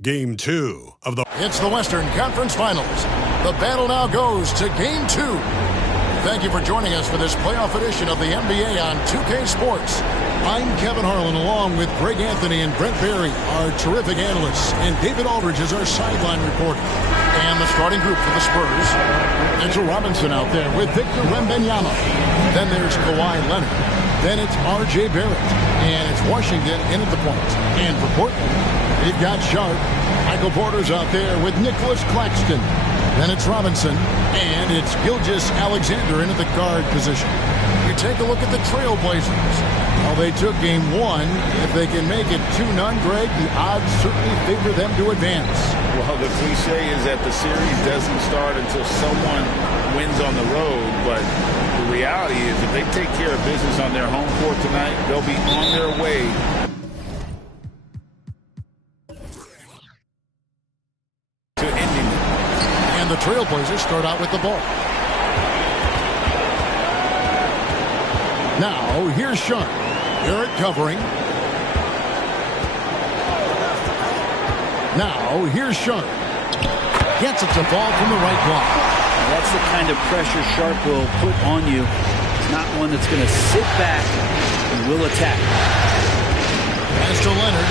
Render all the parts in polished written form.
Game 2 of the... It's the Western Conference Finals. The battle now goes to Game 2. Thank you for joining us for this playoff edition of the NBA on 2K Sports. I'm Kevin Harlan, along with Greg Anthony and Brent Barry, our terrific analysts, and David Aldridge is our sideline reporter. And the starting group for the Spurs, Mitchell Robinson out there with Victor Wembanyama. Then there's Kawhi Leonard. Then it's R.J. Barrett. And it's Washington in at the point. And for Portland, they've got Sharp. Michael Porter's out there with Nicholas Claxton. Then it's Robinson. And it's Gilgeous-Alexander in at the guard position. You take a look at the Trailblazers. Well, they took game 1. If they can make it 2-0, Greg, the odds certainly favor them to advance. Well, the cliche is that the series doesn't start until someone wins on the road, but the reality is if they take care of business on their home court tonight, they'll be on their way to ending it. And the Trailblazers start out with the ball. Now, here's Sharp. Barrett covering. Now, here's Sharp. Gets it to fall from the right block. That's the kind of pressure Sharp will put on you. It's not one that's going to sit back and will attack. Pass to Leonard.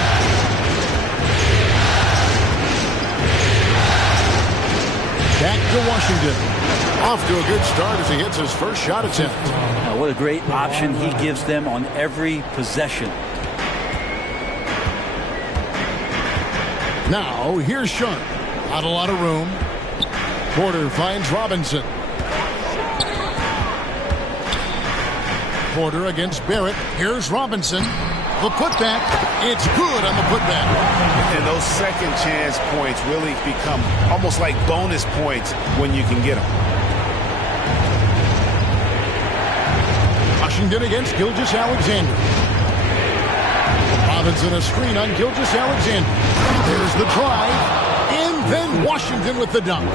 Back to Washington. Off to a good start as he hits his first shot attempt. What a great option he gives them on every possession. Now, here's Sharp. Not a lot of room. Porter finds Robinson. Porter against Barrett. Here's Robinson. The putback. It's good on the putback. And those second chance points really become almost like bonus points when you can get them. Washington against Gilgeous-Alexander. Robinson a screen on Gilgeous-Alexander. There's the drive. And then Washington with the dunk.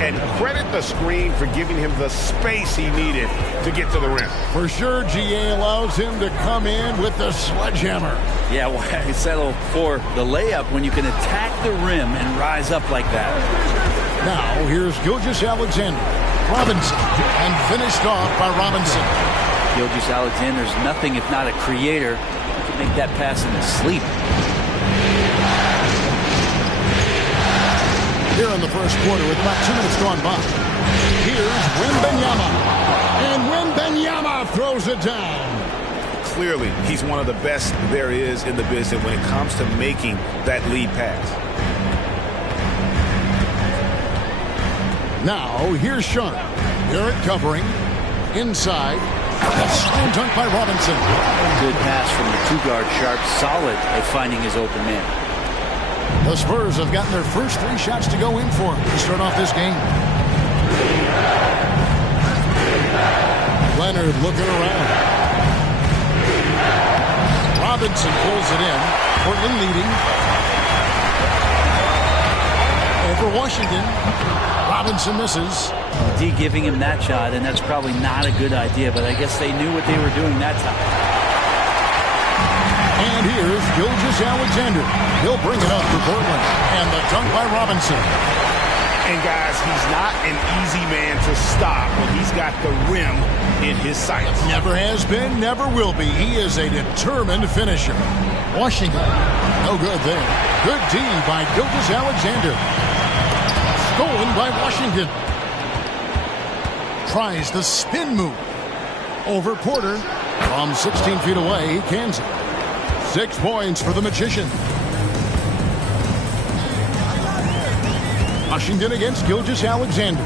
And credit the screen for giving him the space he needed to get to the rim. For sure, GA allows him to come in with the sledgehammer. Yeah, why settle for the layup when you can attack the rim and rise up like that? Now, here's Gilgeous-Alexander. Robinson. And finished off by Robinson. Gilgeous-Alexander's nothing if not a creator. He can make that pass in his sleep. Here in the first quarter with about 2 minutes gone by. Here's Wembanyama. And Wembanyama throws it down. Clearly, he's one of the best there is in the business when it comes to making that lead pass. Now, here's Sharp. Barrett covering. Inside. A slam dunk by Robinson. Good pass from the two-guard Sharp. Solid at finding his open man. The Spurs have gotten their first 3 shots to go in for him to start off this game. Leonard looking around. Robinson pulls it in. Portland leading. Over Washington. Robinson misses. D giving him that shot, and that's probably not a good idea, but I guess they knew what they were doing that time. And here's Gilgeous-Alexander. He'll bring it up for Portland. And the dunk by Robinson. And guys, he's not an easy man to stop when he's got the rim in his sights. Never has been, never will be. He is a determined finisher. Washington. No good there. Good D by Gilgeous-Alexander. Stolen by Washington. Tries the spin move. Over Porter. From 16 feet away, he cans it. 6 points for the Magician. Washington against Gilgeous-Alexander.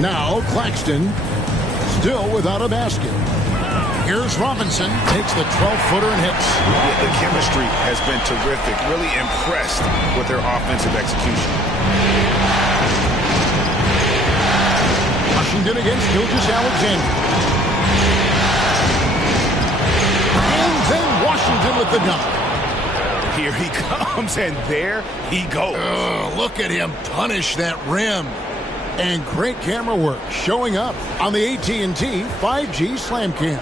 Now Claxton, still without a basket. Here's Robinson, takes the 12-footer and hits. The chemistry has been terrific. Really impressed with their offensive execution. Washington against Gilgeous-Alexander. And then Washington with the dunk. Here he comes, and there he goes. Look at him punish that rim. And great camera work showing up on the AT&T 5G Slam Cam.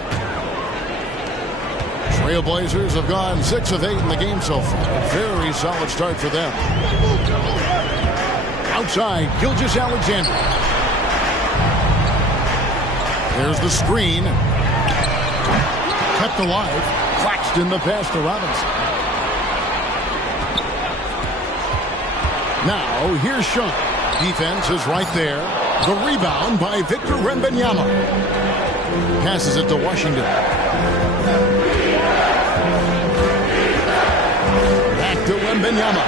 Trailblazers have gone 6 of 8 in the game so far. Very solid start for them. Outside, Gilgeous-Alexander. There's the screen. Kept alive. Claxton the pass to Robinson. Now, here's Sean. Defense is right there. The rebound by Victor Wembanyama. Passes it to Washington. Back to Wembanyama.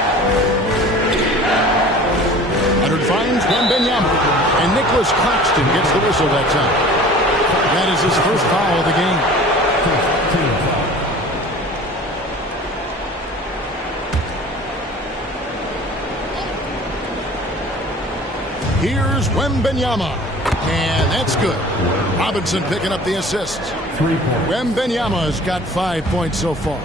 Leonard finds Wembanyama. And Nicholas Claxton gets the whistle that time. That is his first foul of the game. Here's Wembanyama. And that's good. Robinson picking up the assist. Wembanyama's got 5 points so far.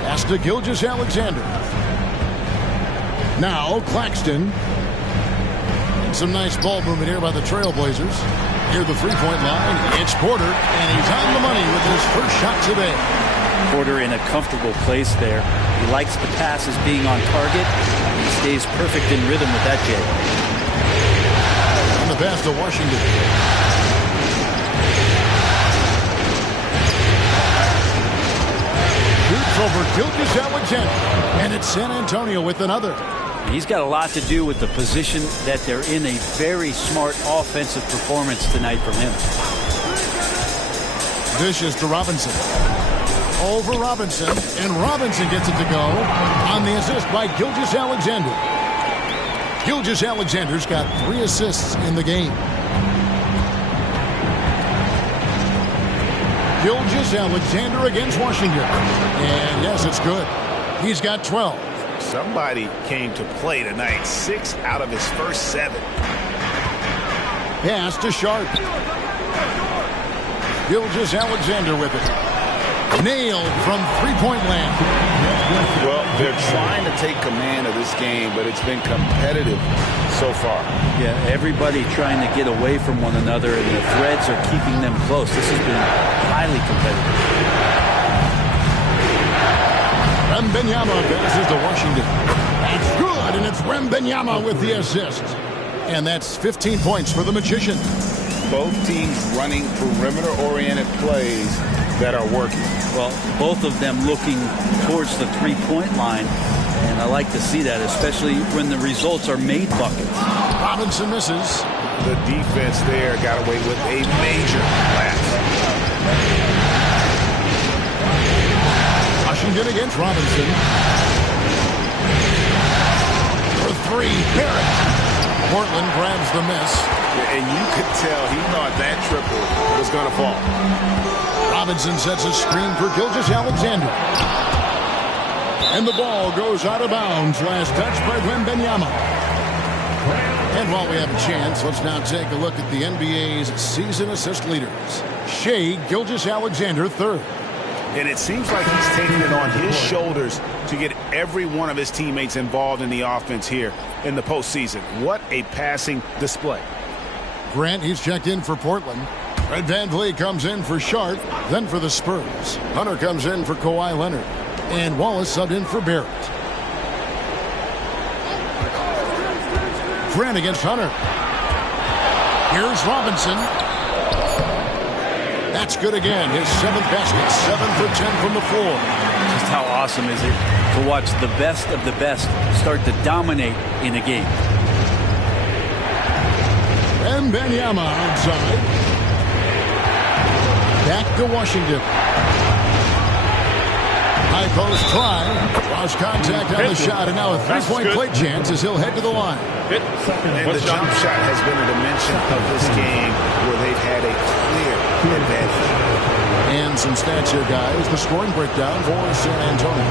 Pass to Gilgeous-Alexander. Now Claxton. And some nice ball movement here by the Trailblazers. Near the three-point line, it's Porter, and he's on the money with his first shot today. Porter in a comfortable place there. He likes the passes being on target. He stays perfect in rhythm with that Jay. And the pass to Washington. Shoots over Gilgeous-Alexander. And it's San Antonio with another. He's got a lot to do with the position that they're in. A very smart offensive performance tonight from him. Dishes to Robinson. Over Robinson, and Robinson gets it to go on the assist by Gilgeous-Alexander. Gilgeous-Alexander's got 3 assists in the game. Gilgeous-Alexander against Washington. And yes, it's good. He's got 12. Somebody came to play tonight. 6 out of his first 7. Pass to Sharp. Gilgeous-Alexander with it. Nailed from three-point land. Well, they're trying to take command of this game, but it's been competitive so far. Yeah, everybody trying to get away from one another, and the threads are keeping them close. This has been highly competitive. Wembanyama passes to Washington. It's good, and it's Wembanyama with the assist. And that's 15 points for the Magician. Both teams running perimeter-oriented plays that are working. Well, both of them looking towards the three-point line, and I like to see that, especially when the results are made buckets. Robinson misses. The defense there got away with a major lapse. Washington against Robinson. For 3, Barrett. Portland grabs the miss. And you could tell he thought that triple was going to fall. Robinson sets a screen for Gilgeous-Alexander. And the ball goes out of bounds. Last touch by Wembanyama. And while we have a chance, let's now take a look at the NBA's season assist leaders. Shai Gilgeous-Alexander, 3rd. And it seems like he's taking it on his shoulders to get every one of his teammates involved in the offense here in the postseason. What a passing display. Grant, he's checked in for Portland. Fred VanVleet comes in for Sharp, then for the Spurs. Hunter comes in for Kawhi Leonard. And Wallace subbed in for Barrett. Grant against Hunter. Here's Robinson. That's good again. His 7th basket, 7 for 10 from the floor. Just how awesome is it to watch the best of the best start to dominate in a game. Wembanyama outside. Back to Washington. High post try. Lost contact on the shot, and now a three-point play chance as he'll head to the line. And the jump shot has been a dimension of this game where they've had a clear advantage. And some stats here, guys. The scoring breakdown for San Antonio.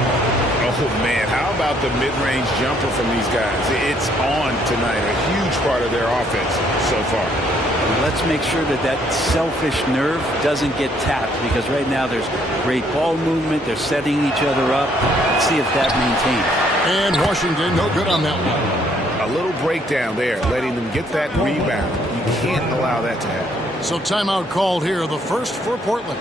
Oh, man, how about the mid-range jumper from these guys? It's on tonight, a huge part of their offense so far. Let's make sure that that selfish nerve doesn't get tapped, because right now there's great ball movement. They're setting each other up. Let's see if that maintains. And Washington, no good on that one. A little breakdown there, letting them get that rebound. You can't allow that to happen. So timeout called here, the first for Portland.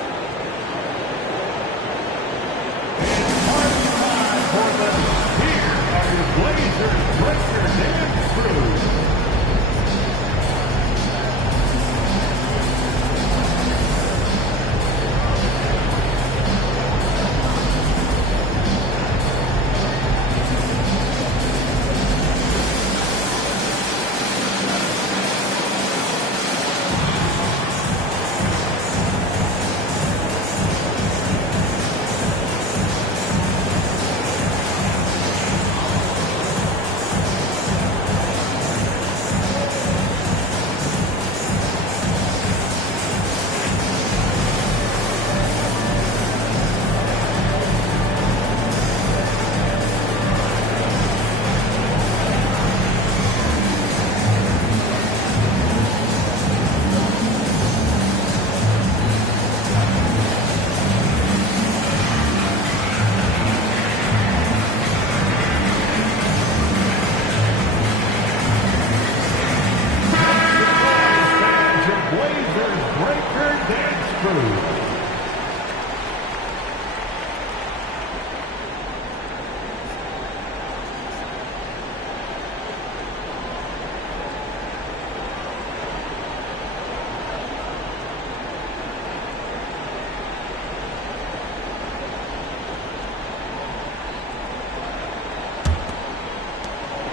Blazers breakers and through.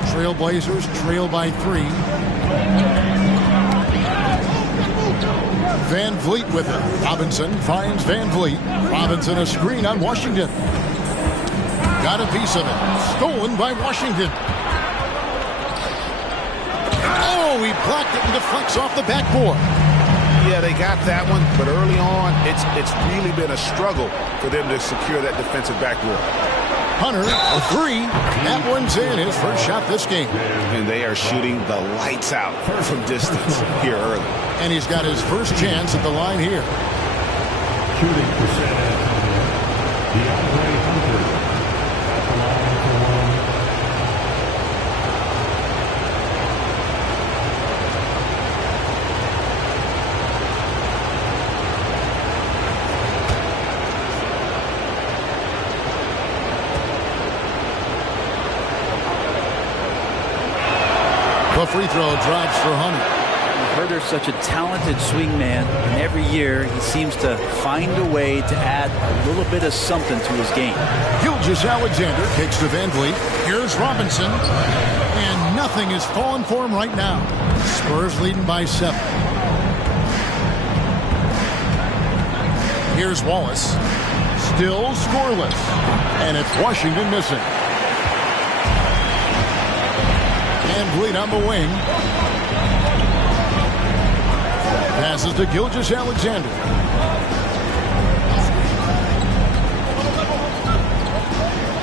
Trailblazers trail by 3. Van Vliet with it. Robinson finds Van Vliet. Robinson a screen on Washington. Got a piece of it. Stolen by Washington. Oh, he blocked it and deflects off the backboard. Yeah, they got that one, but early on, it's really been a struggle for them to secure that defensive backboard. Hunter, a 3. That one's in, his first shot this game. And they are shooting the lights out from distance here early. And he's got his first chance at the line here. Shooting percentage. DeAndre Hunter at the line for one. The free throw drops for Hunter. Herter's such a talented swing man, and every year he seems to find a way to add a little bit of something to his game. Gilgeous-Alexander kicks to Van Vliet. Here's Robinson. And nothing is falling for him right now. Spurs leading by 7. Here's Wallace. Still scoreless. And it's Washington missing. Van Vliet on the wing. Passes to Gilgeous-Alexander.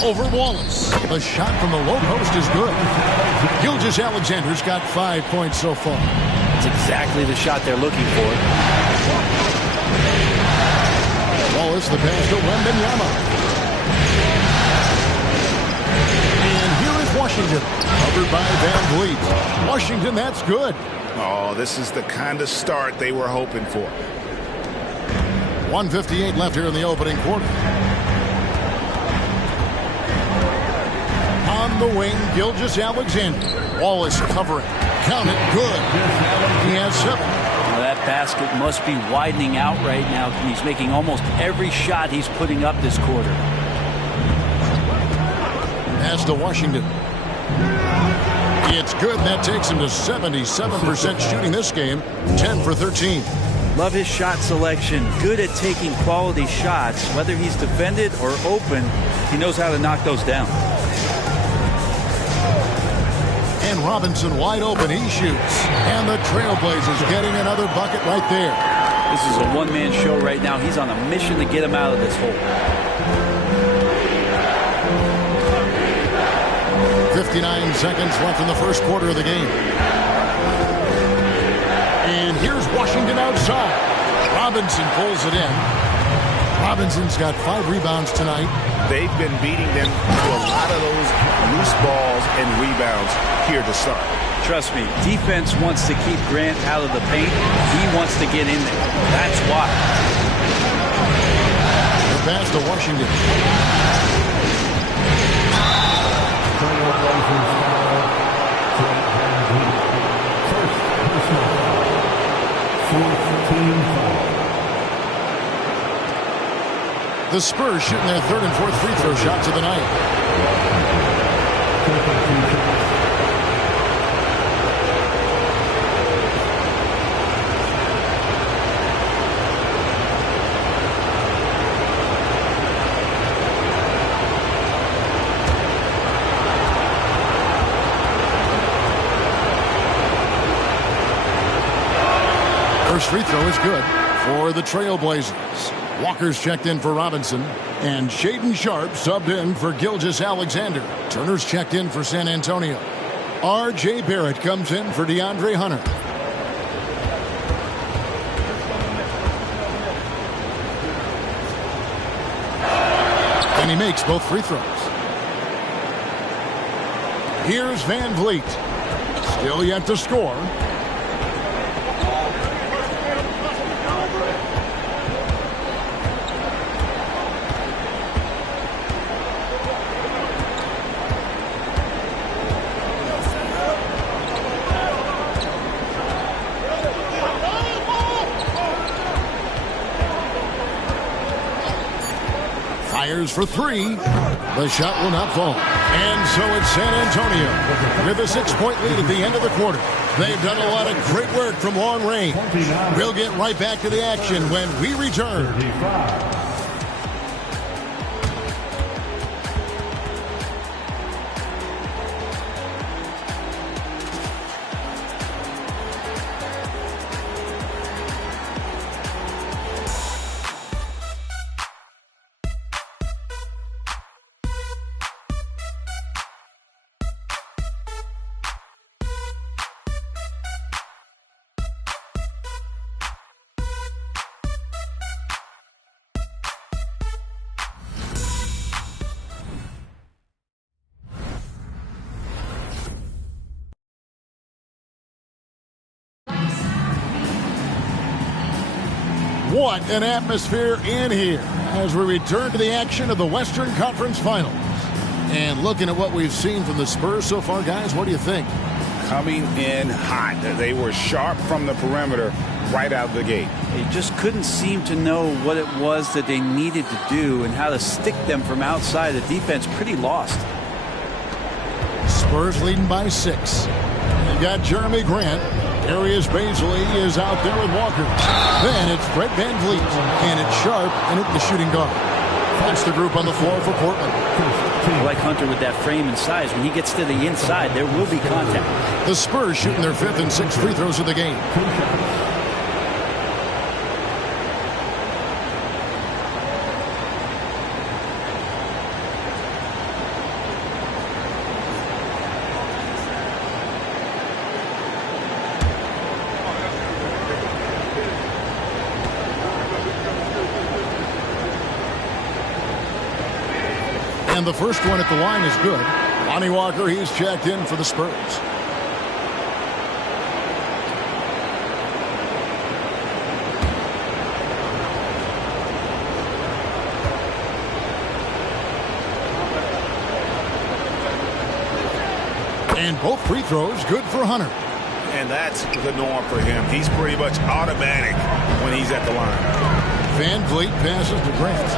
Over Wallace. The shot from the low post is good. Gilgeous-Alexander's got 5 points so far. It's exactly the shot they're looking for. Wallace, the pass to Wembanyama. And here is Washington. Covered by Van Vliet. Washington, that's good. Oh, this is the kind of start they were hoping for. 1:58 left here in the opening quarter. On the wing, Gilgeous-Alexander. Wallace covering. Count it, good. He has 7. Well, that basket must be widening out right now. He's making almost every shot he's putting up this quarter. Pass to Washington. It's good. That takes him to 77% shooting this game. 10 for 13. Love his shot selection. Good at taking quality shots. Whether he's defended or open, he knows how to knock those down. And Robinson wide open. He shoots. And the Trailblazers getting another bucket right there. This is a one-man show right now. He's on a mission to get him out of this hole. 59 seconds left in the first quarter of the game. And here's Washington outside. Robinson pulls it in. Robinson's got 5 rebounds tonight. They've been beating them to a lot of those loose balls and rebounds here to start. Trust me, defense wants to keep Grant out of the paint. He wants to get in there. That's why. The pass to Washington. The Spurs shooting their 3rd and 4th free throw shots of the night. First free throw is good for the Trailblazers. Walker's checked in for Robinson. And Shaedon Sharpe subbed in for Gilgeous-Alexander. Turner's checked in for San Antonio. R.J. Barrett comes in for DeAndre Hunter. And he makes both free throws. Here's Van Vliet. Still yet to score. Fires for 3. The shot will not fall. And so it's San Antonio with a 6-point lead at the end of the quarter. They've done a lot of great work from long range. We'll get right back to the action when we return. What an atmosphere in here as we return to the action of the Western Conference Finals. And looking at what we've seen from the Spurs so far, guys, what do you think? Coming in hot. They were sharp from the perimeter right out of the gate. They just couldn't seem to know what it was that they needed to do and how to stick them from outside. The defense pretty lost. Spurs leading by 6. You've got Jeremy Grant. Darius Baisley is out there with Walker. Then it's Fred VanVleet. And it's Sharpe and the shooting guard. That's the group on the floor for Portland. I like Hunter with that frame and size. When he gets to the inside, there will be contact. The Spurs shooting their 5th and 6th free throws of the game. And the first one at the line is good. Lonnie Walker, he's checked in for the Spurs. And both free throws good for Hunter. And that's the norm for him. He's pretty much automatic when he's at the line. VanVleet passes to Grant.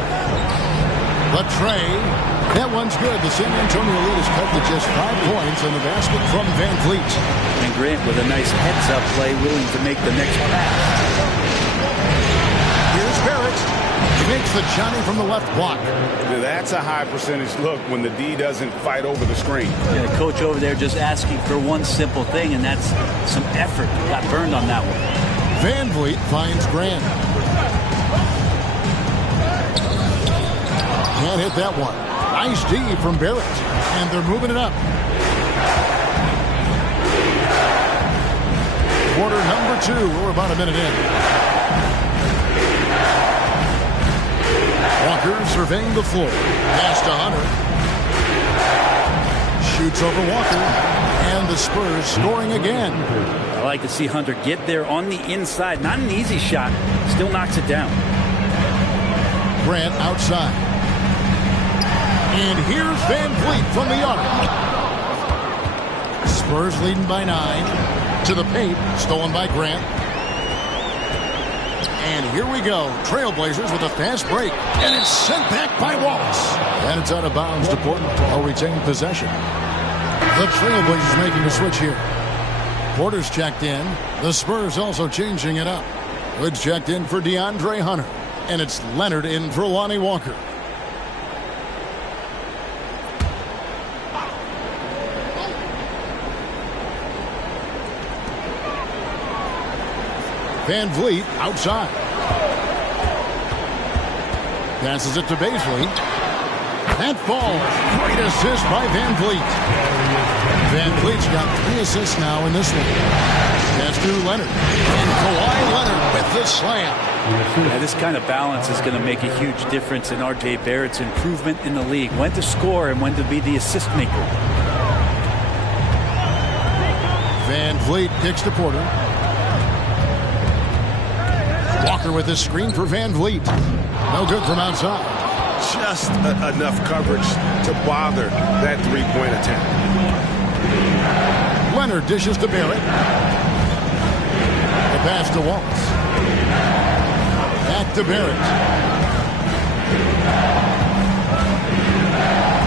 Latre. That one's good. The San Antonio lead is cut to just 5 points on the basket from VanVleet. And Grant with a nice heads-up play, willing to make the next pass. Here's Barrett. He makes the Johnny from the left block. That's a high percentage look when the D doesn't fight over the screen. Yeah, the coach over there just asking for one simple thing, and that's some effort. Got burned on that one. VanVleet finds Grant. Can't hit that one. Nice D from Barrett. And they're moving it up. Quarter number 2. We're about a minute in. Walker surveying the floor. Pass to Hunter. Shoots over Walker. And the Spurs scoring again. I like to see Hunter get there on the inside. Not an easy shot. Still knocks it down. Grant outside. And here's Van Vliet from the arc. Spurs leading by 9. To the paint. Stolen by Grant. And here we go. Trailblazers with a fast break. And it's sent back by Wallace. And it's out of bounds to Portland. They'll retain possession. The Trailblazers making a switch here. Porter's checked in. The Spurs also changing it up. Hood's checked in for DeAndre Hunter. And it's Leonard in for Lonnie Walker. Van Vliet outside. Passes it to Baisley. That falls. Great assist by Van Vliet. Van Vliet's got 3 assists now in this one. Pass to Leonard. And Kawhi Leonard with the slam. Yeah, this kind of balance is going to make a huge difference in R.J. Barrett's improvement in the league. When to score and when to be the assist maker. Van Vliet kicks to Porter. Walker with his screen for Van Vliet. No good from outside. Just enough coverage to bother that three-point attempt. Leonard dishes to Barrett. The pass to Wallace. Back to Barrett.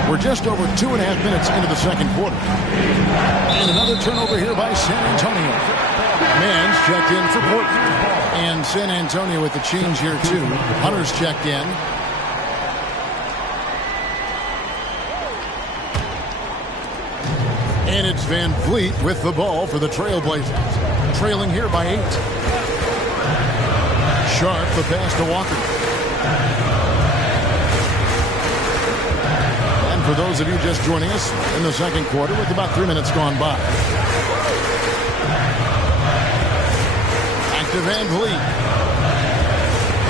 We're just over 2.5 minutes into the second quarter. And another turnover here by San Antonio. Mann's checked in for Portland. And San Antonio with the change here, too. Hunter's checked in. And it's Van Vliet with the ball for the Trailblazers. Trailing here by 8. Sharp, the pass to Walker. And for those of you just joining us in the second quarter with about 3 minutes gone by. To Van Vliet.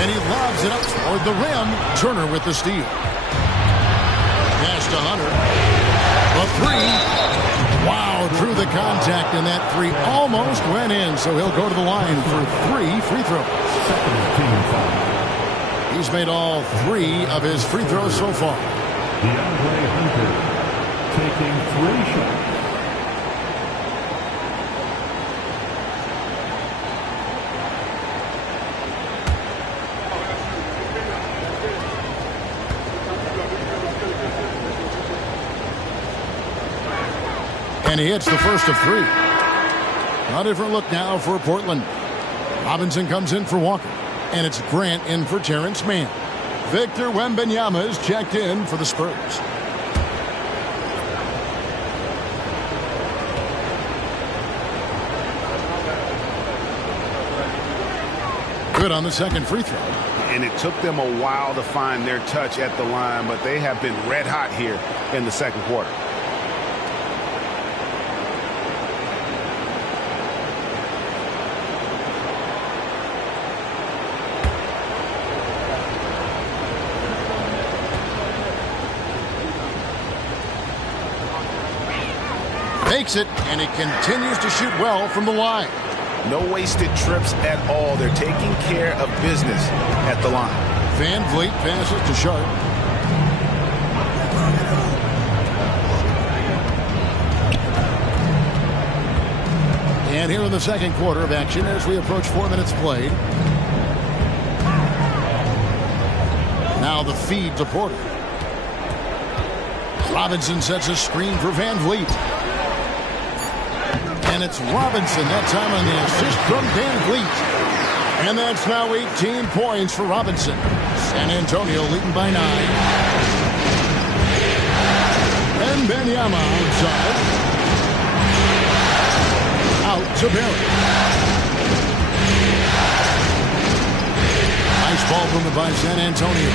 And he lobs it up toward the rim. Turner with the steal. Pass to Hunter. A 3. Wow, drew the contact, and that 3 almost went in. So he'll go to the line for 3 free throws. He's made all 3 of his free throws so far. DeAndre Hunter taking 3 shots. And he hits the first of 3. A different look now for Portland. Robinson comes in for Walker. And it's Grant in for Terrence Mann. Victor Wembanyama is checked in for the Spurs. Good on the second free throw. And it took them a while to find their touch at the line, but they have been red hot here in the second quarter. Takes it, and he continues to shoot well from the line. No wasted trips at all. They're taking care of business at the line. Van Vliet passes to Sharp. And here in the second quarter of action as we approach 4 minutes played. Now the feed to Porter. Robinson sets a screen for Van Vliet. And it's Robinson that time on the assist from Van Vliet. And that's now 18 points for Robinson. San Antonio leading by 9. And Wembanyama outside. Out to Barrett. Nice ball movement by San Antonio.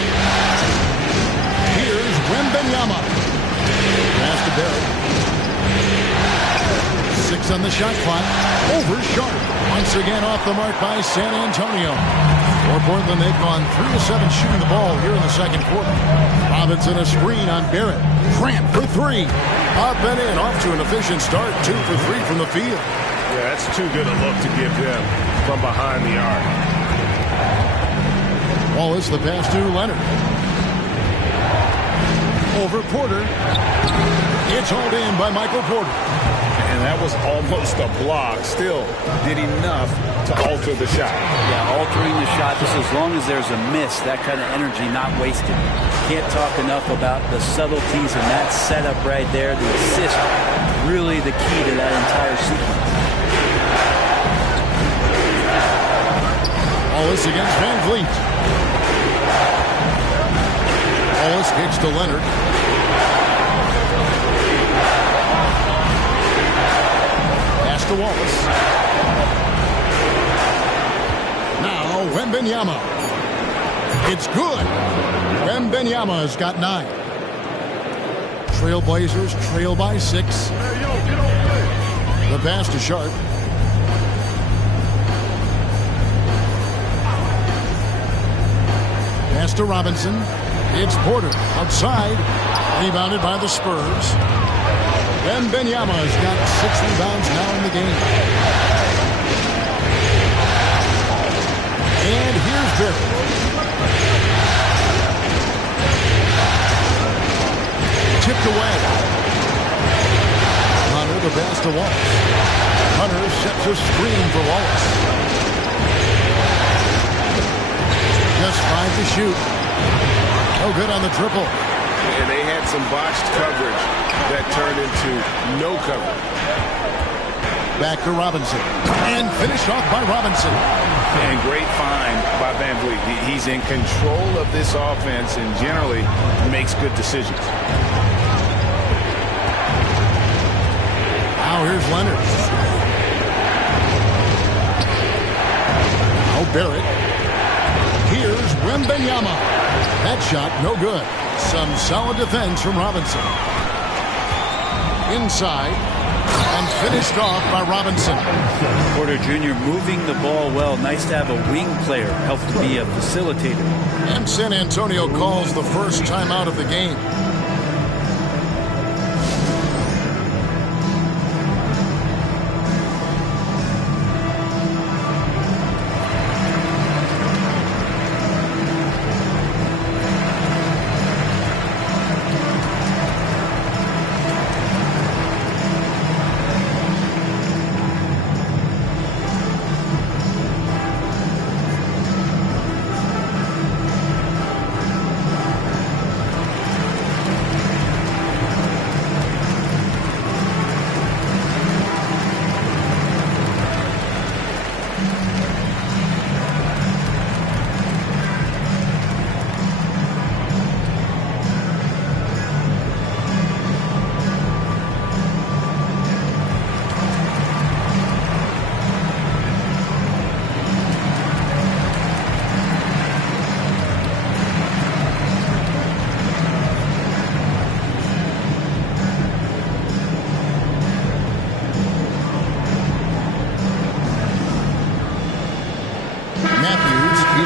Here's Wembanyama. Pass to Barrett. 6 on the shot clock. Over Sharp. Once again off the mark by San Antonio. For Portland, they've gone 3 of 7 shooting the ball here in the second quarter. Robinson a screen on Barrett. Grant for 3. Up and in, off to an efficient start. 2 for 3 from the field. Yeah, that's too good a look to give them from behind the arc. Wallace the pass to Leonard. Over Porter. It's hauled in by Michael Porter. And that was almost a block. Still did enough to alter the shot. Yeah, altering the shot. Just as long as there's a miss, that kind of energy not wasted. Can't talk enough about the subtleties in that setup right there. The assist, really the key to that entire sequence. Wallace against Van Vliet. Wallace kicks to Leonard. Pass to Wallace. Now Wembanyama. It's good. Wembanyama has got 9. Trailblazers trail by 6. The pass to Sharp. Pass to Robinson. It's Porter outside. Rebounded by the Spurs. Wembanyama has got 6 rebounds now in the game. And here's Barrett. Tipped away. Hunter the pass to Wallace. Hunter sets a screen for Wallace. Just 5 to shoot. No good on the triple. And they had some botched coverage that turned into no coverage. Back to Robinson. And finished off by Robinson. And great find by Van Vliet. He's in control of this offense and generally makes good decisions. Now here's Leonard. Now Barrett. Here's Wembanyama. That shot no good. Some solid defense from Robinson. Inside. And finished off by Robinson. Porter Jr. moving the ball well. Nice to have a wing player help to be a facilitator. And San Antonio calls the first timeout of the game.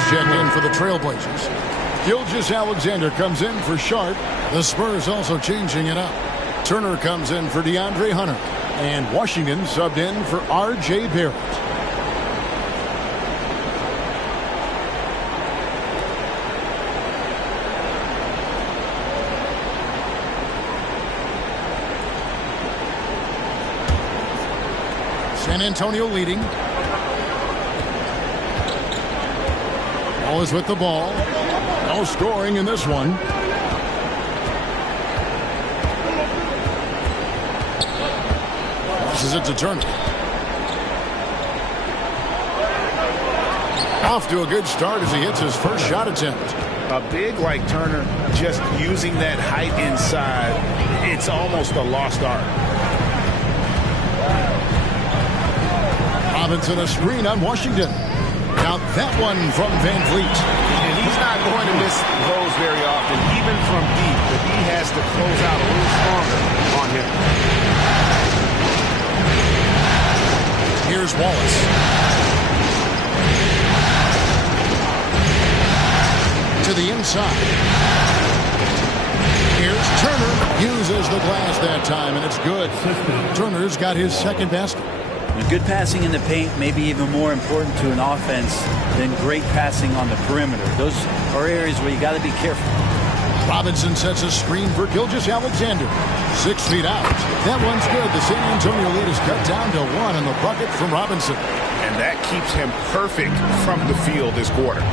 Checked in for the Trailblazers. Gilgeous-Alexander comes in for Sharp. The Spurs also changing it up. Turner comes in for DeAndre Hunter. And Washington subbed in for R.J. Barrett. San Antonio leading. Wallace with the ball. No scoring in this one. Passes it to Turner. Off to a good start as he hits his first shot attempt. A big like Turner, just using that height inside, it's almost a lost art. Robinson a screen on Washington. Now that one from Van Vliet. And he's not going to miss those very often, even from deep, but he has to close out a little stronger on him. Here's Wallace. inside. Here's Turner. Uses the glass that time, and it's good. Turner's got his second basket. Good passing in the paint may be even more important to an offense than great passing on the perimeter. Those are areas where you got to be careful. Robinson sets a screen for Gilgeous-Alexander. 6 feet out. That one's good. The San Antonio lead is cut down to 1 on the bucket from Robinson. And that keeps him perfect from the field this quarter.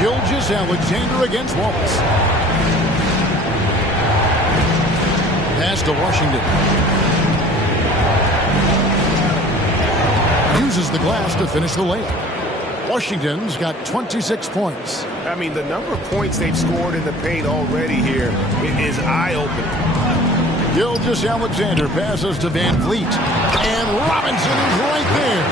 Gilgeous-Alexander against Wallace. Pass to Washington. Uses the glass to finish the layup. Washington's got 26 points. I mean, the number of points they've scored in the paint already here is eye-opening. Gilgeous-Alexander passes to Van Vliet. And Robinson is right there.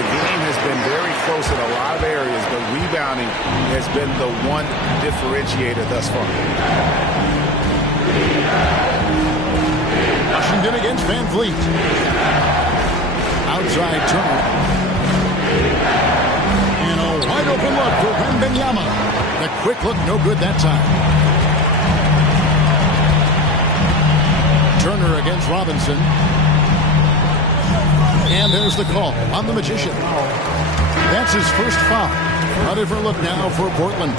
The game has been very close in a lot of areas, but rebounding has been the one differentiator thus far. Washington against Van Vliet. Outside Turner. And a wide open look for Wembanyama. The quick look, no good that time. Turner against Robinson. And there's the call on the Magician. That's his first foul. A different look now for Portland.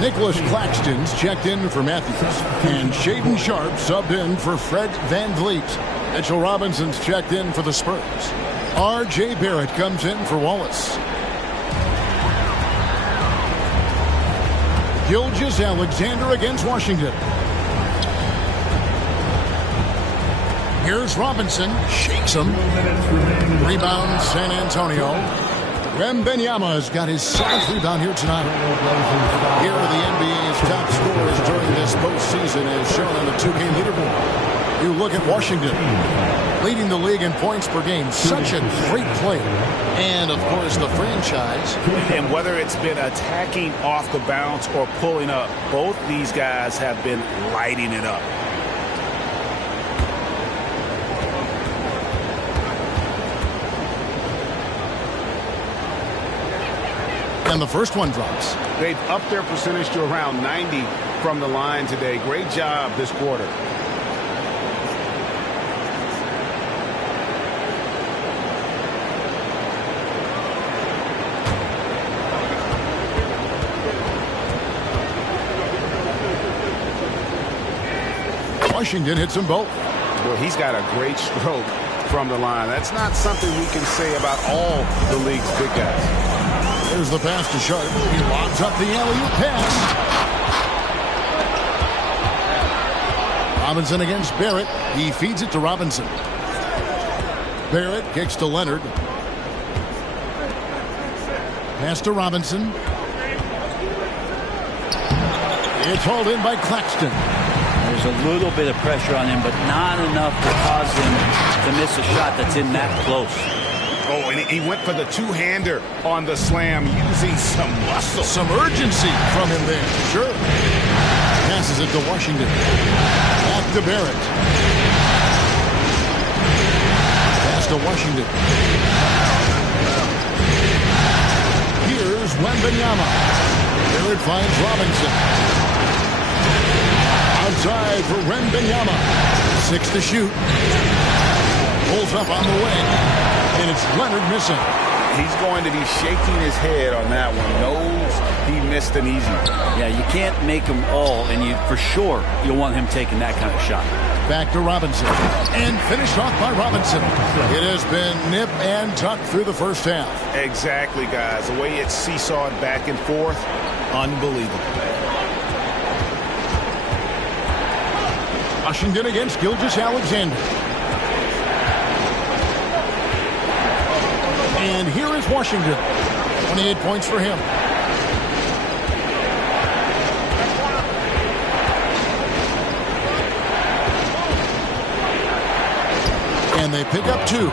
Nicholas Claxton's checked in for Matthews. And Shaedon Sharpe subbed in for Fred Van Vliet. Mitchell Robinson's checked in for the Spurs. R.J. Barrett comes in for Wallace. Gilgeous-Alexander against Washington. Here's Robinson. Shakes him. Rebound San Antonio. Wembanyama's got his 7th rebound here tonight. Here are the NBA's top scorers during this postseason as shown on the 2K leaderboard. You look at Washington, leading the league in points per game. Such a great player. And, of course, the franchise. And whether it's been attacking off the bounce or pulling up, both these guys have been lighting it up. And the first one drops. They've upped their percentage to around 90 from the line today. Great job this quarter. Washington hits them both. Well, he's got a great stroke from the line. That's not something we can say about all the league's big guys. There's the pass to Sharpe. He lobs up the alley-oop pass. Robinson against Barrett. He feeds it to Robinson. Barrett kicks to Leonard. Pass to Robinson. It's hauled in by Claxton. There's a little bit of pressure on him, but not enough to cause him to miss a shot that's in that close. Oh, and he went for the two-hander on the slam, using some muscle. Some urgency from him there. Sure. Passes it to Washington. Back to Barrett. Pass to Washington. Here's Wembanyama. Barrett finds Robinson. Outside for Wembanyama. 6 to shoot. Pulls up on the wing. And it's Leonard missing. He's going to be shaking his head on that one. Knows he missed an easy one. Yeah, you can't make them all, and you for sure you'll want him taking that kind of shot. Back to Robinson. And finished off by Robinson. It has been nip and tuck through the first half. Exactly, guys. The way it's seesawed back and forth, unbelievable. Washington against Gilgeous-Alexander. And here is Washington. 28 points for him. And they pick up 2.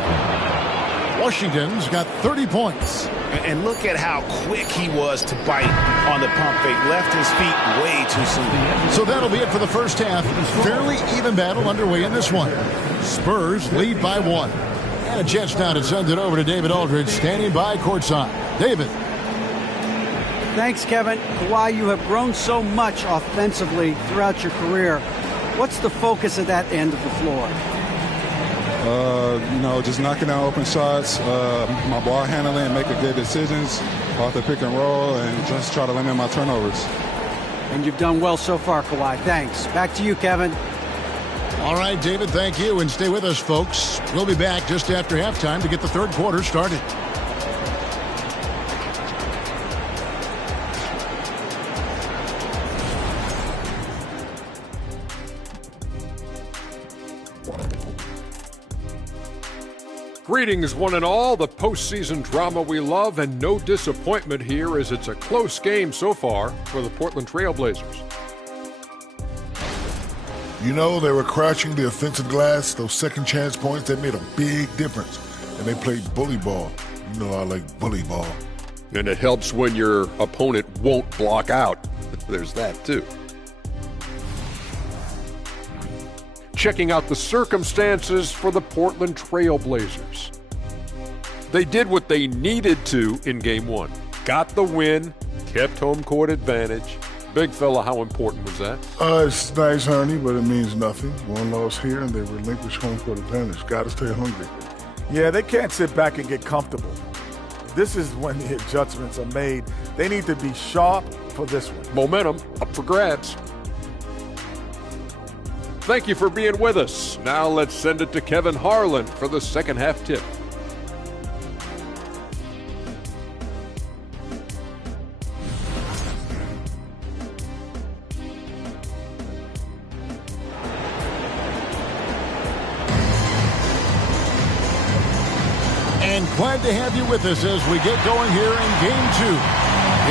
Washington's got 30 points. And look at how quick he was to bite on the pump fake. Left his feet way too soon. So that'll be it for the first half. Fairly even battle underway in this one. Spurs lead by 1. And a chance now to send it over to David Aldridge, standing by courtside. David. Thanks, Kevin. Kawhi, you have grown so much offensively throughout your career. What's the focus of that end of the floor? Just knocking down open shots, my ball handling, making good decisions off the pick and roll, and just try to limit my turnovers. And you've done well so far, Kawhi. Thanks. Back to you, Kevin. All right, David, thank you. And stay with us, folks. We'll be back just after halftime to get the third quarter started. Greetings, one and all. The postseason drama we love, and no disappointment here as it's a close game so far for the Portland Trail Blazers. You know, they were crashing the offensive glass. Those second chance points, that made a big difference. And they played bully ball. You know I like bully ball. And it helps when your opponent won't block out. There's that, too. Checking out the circumstances for the Portland Trail Blazers. They did what they needed to in Game 1. Got the win, kept home court advantage. Big fella, how important was that? It's nice, honey, but it means nothing. One loss here, and they relinquish home court advantage. Got to stay hungry. Yeah, they can't sit back and get comfortable. This is when the adjustments are made. They need to be sharp for this one. Momentum up for grabs. Thank you for being with us. Now let's send it to Kevin Harlan for the second half tip. And glad to have you with us as we get going here in Game 2.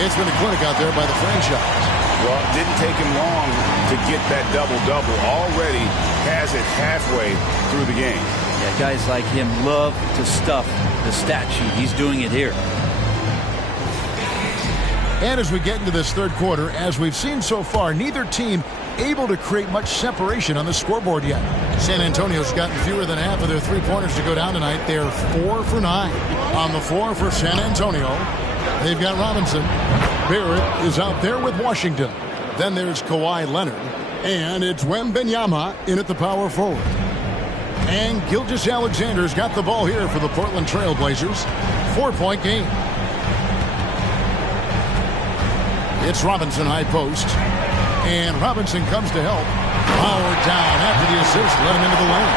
It's been a clinic out there by the franchise. Well, it didn't take him long to get that double-double. Already has it halfway through the game. Yeah, guys like him love to stuff the stat sheet. He's doing it here. And as we get into this third quarter, as we've seen so far, neither team able to create much separation on the scoreboard yet. San Antonio's gotten fewer than half of their three-pointers to go down tonight. They're 4 for 9 on the floor for San Antonio. They've got Robinson. Barrett is out there with Washington. Then there's Kawhi Leonard. And it's Wembanyama in at the power forward. And Gilgeous-Alexander's got the ball here for the Portland Trail Blazers. 4-point game. It's Robinson high post. And Robinson comes to help. Powered down after the assist. Let him into the lane.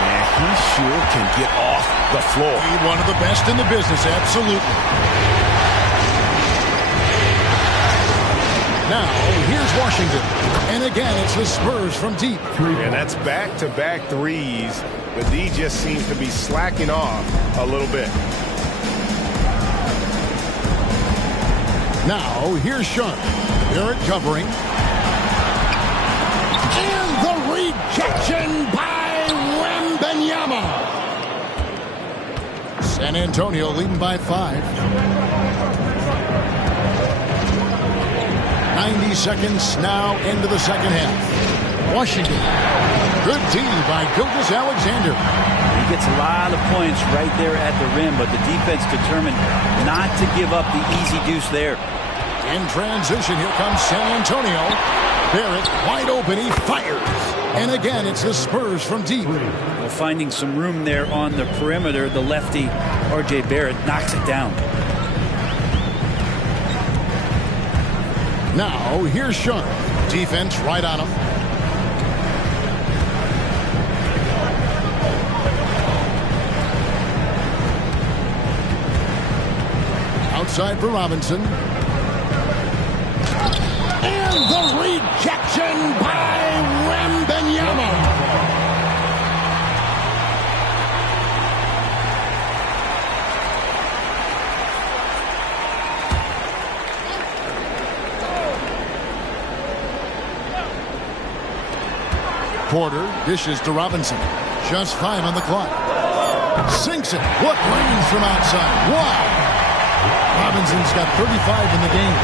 Man, he sure can get off the floor. He's one of the best in the business, absolutely. Now, here's Washington. And again, it's the Spurs from deep. And that's back-to-back threes. But D just seems to be slacking off a little bit. Now, here's Sean. Barrett covering. And the rejection by Wembanyama. San Antonio leading by 5. 90 seconds now into the second half. Washington. Good D by Gilgeous-Alexander. He gets a lot of points right there at the rim, but the defense determined not to give up the easy deuce there. In transition, here comes San Antonio. Barrett wide open, he fires. And again, it's the Spurs from deep. Well, finding some room there on the perimeter, the lefty, R.J. Barrett, knocks it down. Now, here's Sean. Defense right on him. Outside for Robinson. And the rejection by Wembanyama. Porter dishes to Robinson. Just 5 on the clock. Sinks it. What range from outside. Wow. Robinson's got 35 in the game.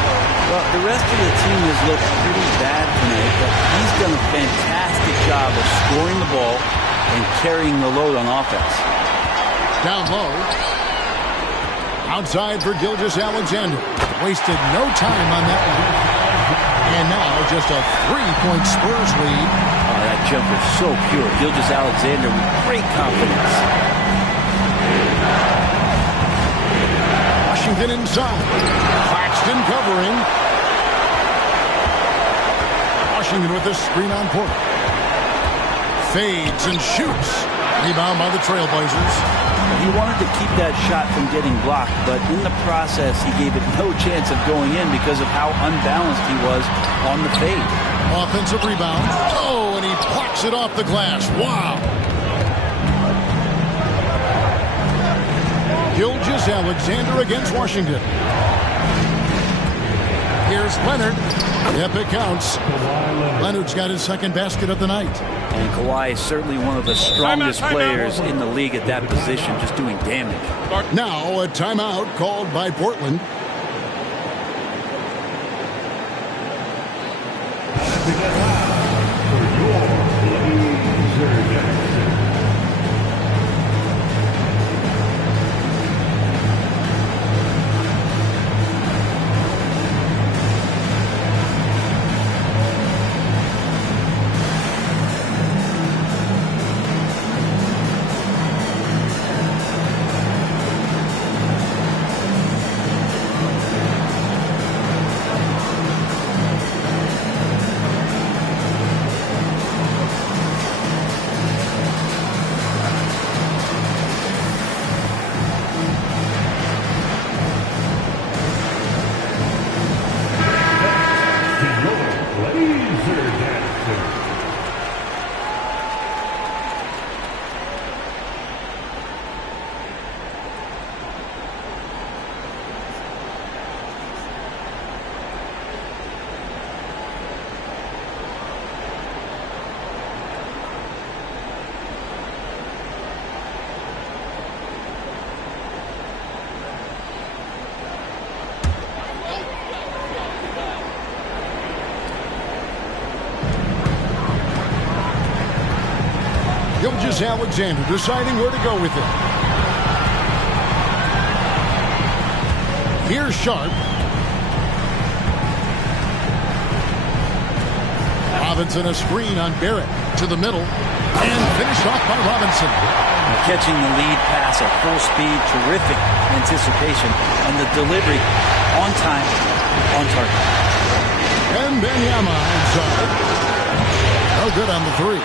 Well, the rest of the team has looked pretty bad tonight, but he's done a fantastic job of scoring the ball and carrying the load on offense. Down low. Outside for Gilgeous-Alexander. Wasted no time on that one. And now just a 3-point Spurs lead. Oh, that jumper so pure. Gilgeous-Alexander with great confidence. Washington inside. Claxton covering. Washington with the screen on Porter. Fades and shoots. Rebound by the Trailblazers. He wanted to keep that shot from getting blocked, but in the process, he gave it no chance of going in because of how unbalanced he was on the fade. Offensive rebound. Oh, and he plucks it off the glass. Wow. Gilgeous-Alexander against Washington. Here's Leonard. Epic counts. Leonard's got his second basket of the night. And Kawhi is certainly one of the strongest players in the league at that position, just doing damage. Now a timeout called by Portland. Gilgeous-Alexander deciding where to go with it. Here's Sharp. Robinson a screen on Barrett to the middle and finished off by Robinson. Catching the lead pass at full speed, terrific anticipation, and the delivery on time, on target. And Benyama inside. No good on the three.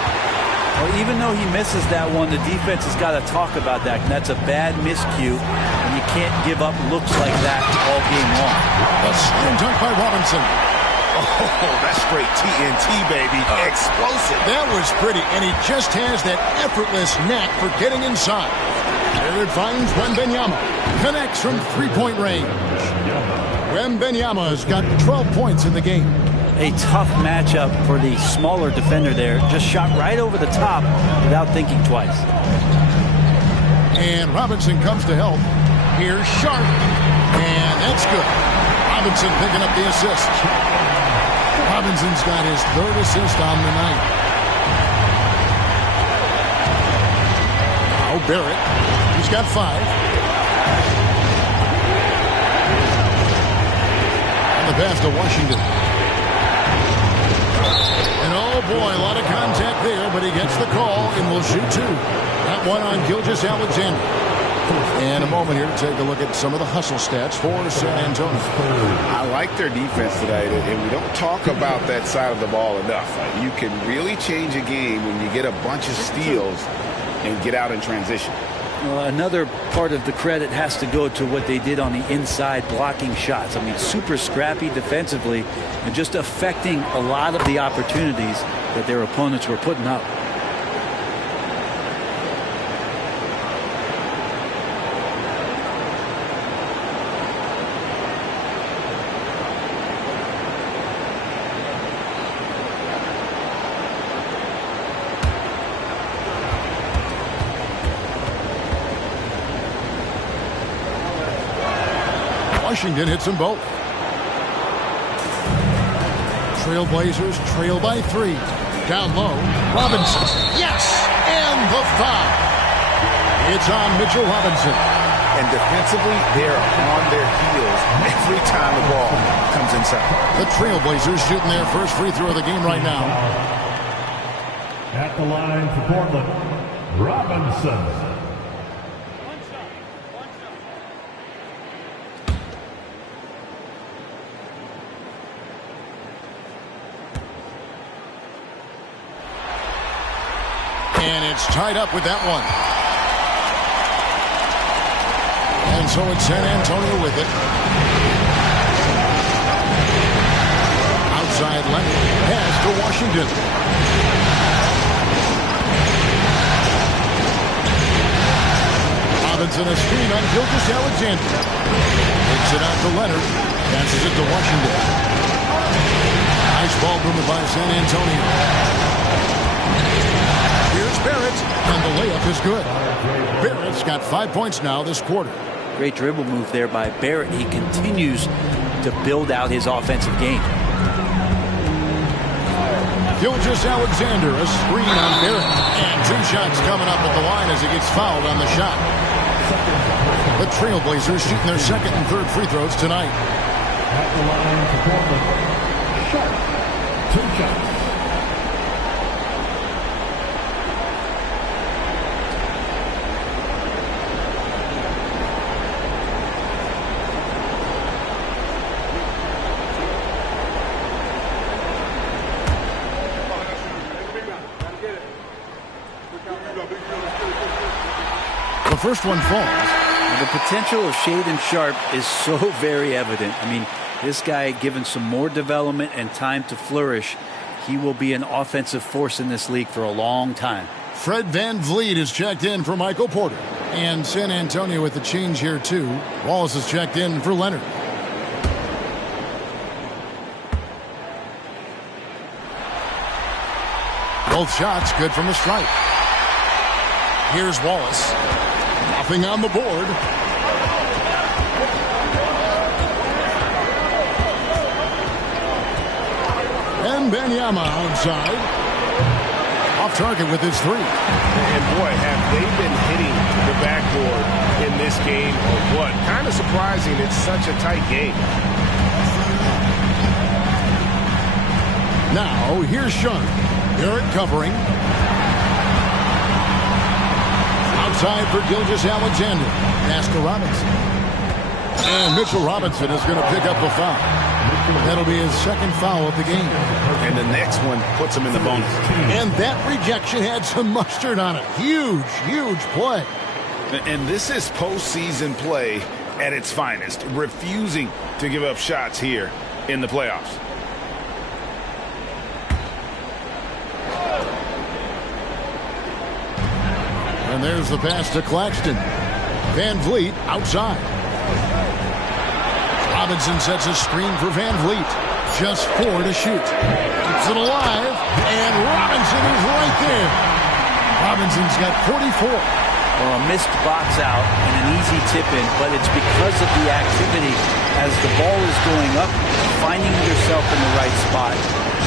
Well, even though he misses that one, the defense has got to talk about that. And that's a bad miscue, and you can't give up looks like that all game long. A slam dunk by Robinson. Oh, that's straight TNT, baby. Explosive. That was pretty, and he just has that effortless knack for getting inside. There it finds Wembanyama. Connects from three-point range. Wembanyama's got 12 points in the game. A tough matchup for the smaller defender there. Just shot right over the top without thinking twice. And Robinson comes to help. Here's Sharp. And that's good. Robinson picking up the assist. Robinson's got his third assist on the night. Now Barrett. He's got 5. And the pass to Washington. And oh boy, a lot of contact there, but he gets the call and will shoot 2. That one on Gilgeous-Alexander. And a moment here to take a look at some of the hustle stats for San Antonio. I like their defense tonight, and we don't talk about that side of the ball enough. You can really change a game when you get a bunch of steals and get out in transition. Well, another part of the credit has to go to what they did on the inside blocking shots. I mean, super scrappy defensively and just affecting a lot of the opportunities that their opponents were putting up. Washington hits them both. Trailblazers trail by 3. Down low. Robinson. Yes! And the foul. It's on Mitchell Robinson. and defensively, they're on their heels every time the ball comes inside. The Trailblazers shooting their first free throw of the game right now. At the line for Portland, Robinson. And it's tied up with that one. And so it's San Antonio with it. Outside Leonard. Pass to Washington. Robinson a screen on Gilgeous-Alexander. Takes it out to Leonard. Passes it to Washington. Nice ball movement by San Antonio. Here's Barrett, and the layup is good. Barrett's got 5 points now this quarter. Great dribble move there by Barrett. He continues to build out his offensive game. Gilgeous-Alexander, a screen on Barrett. And 2 shots coming up at the line as he gets fouled on the shot. The Trailblazers shooting their second and third free throws tonight. At the line for Portland, Sharp. 2 shots. The first one falls. The potential of Shaedon Sharpe is so very evident. I mean, this guy, given some more development and time to flourish, he will be an offensive force in this league for a long time. Fred VanVleet is checked in for Michael Porter. And San Antonio with the change here, too. Wallace is checked in for Leonard. Both shots good from the stripe. Here's Wallace. Nothing on the board. And Benyama outside. Off target with his 3. And boy, have they been hitting the backboard in this game or what? Kind of surprising. It's such a tight game. Now, here's Sean. Barrett covering. Outside for Gilgeous-Alexander. Pass to Robinson. And Mitchell Robinson is going to pick up a foul. That'll be his second foul of the game. And the next one puts him in the bonus. And that rejection had some mustard on it. Huge, huge play. And this is postseason play at its finest. Refusing to give up shots here in the playoffs. And there's the pass to Claxton. VanVleet outside. Robinson sets a screen for VanVleet. Just 4 to shoot. Keeps it alive. And Robinson is right there. Robinson's got 44. Well, a missed box out and an easy tip in, but it's because of the activity as the ball is going up, finding yourself in the right spot,